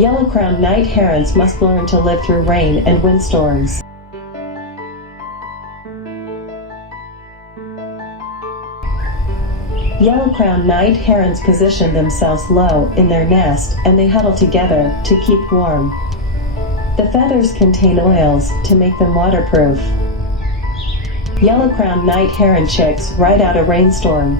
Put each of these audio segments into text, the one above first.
Yellow-crowned night herons must learn to live through rain and windstorms. Yellow-crowned night herons position themselves low in their nest and they huddle together to keep warm. The feathers contain oils to make them waterproof. Yellow-crowned night heron chicks ride out a rainstorm.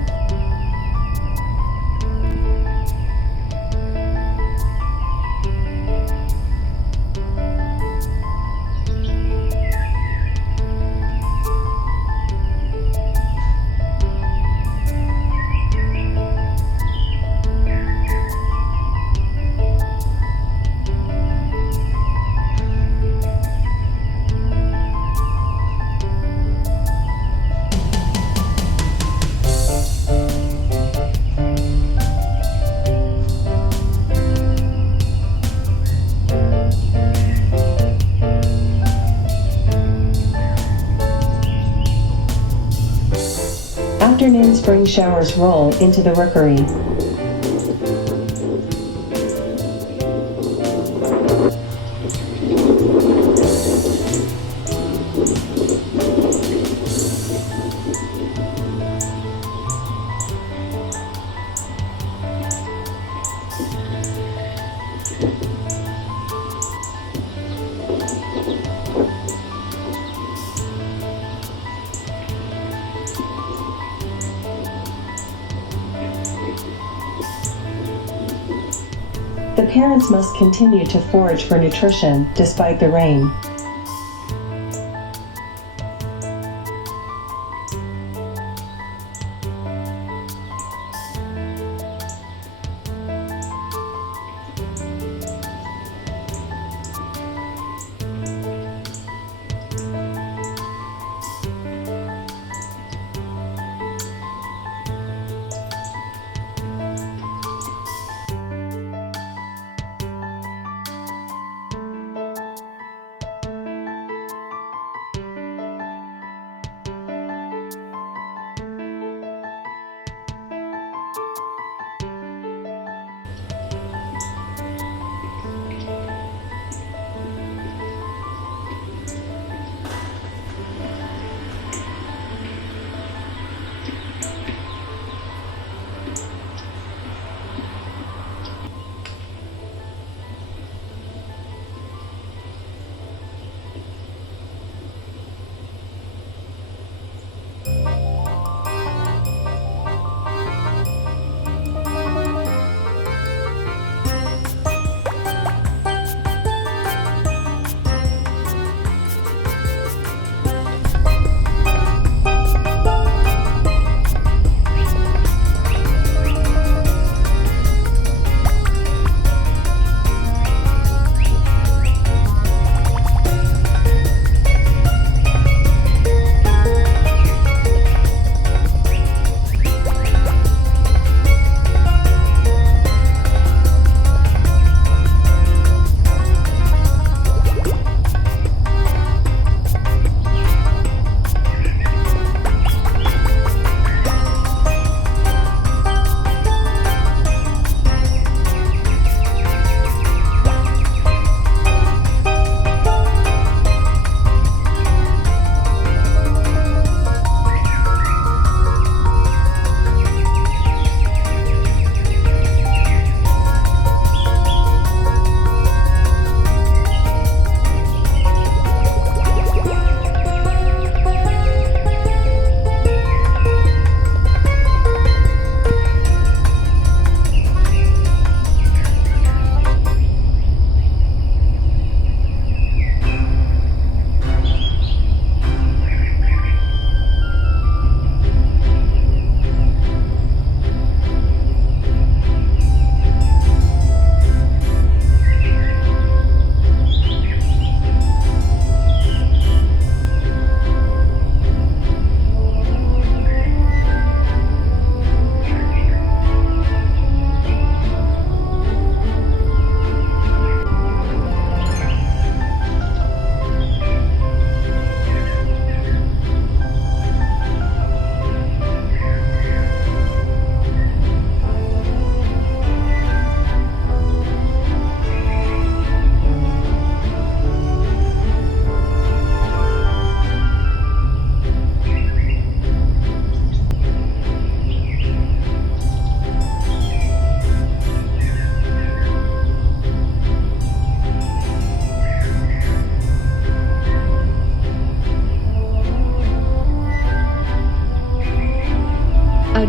Afternoon spring showers roll into the rookery. The parents must continue to forage for nutrition despite the rain.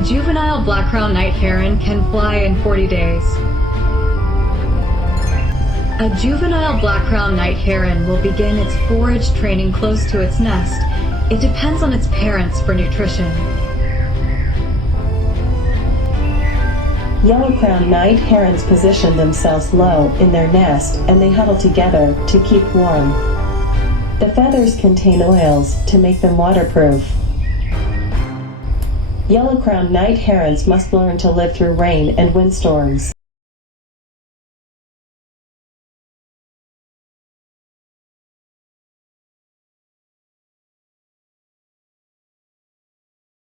A juvenile black-crowned night heron can fly in 40 days. A juvenile black-crowned night heron will begin its forage training close to its nest. It depends on its parents for nutrition. Yellow-crowned night herons position themselves low in their nest and they huddle together to keep warm. The feathers contain oils to make them waterproof. Yellow-crowned night herons must learn to live through rain and windstorms.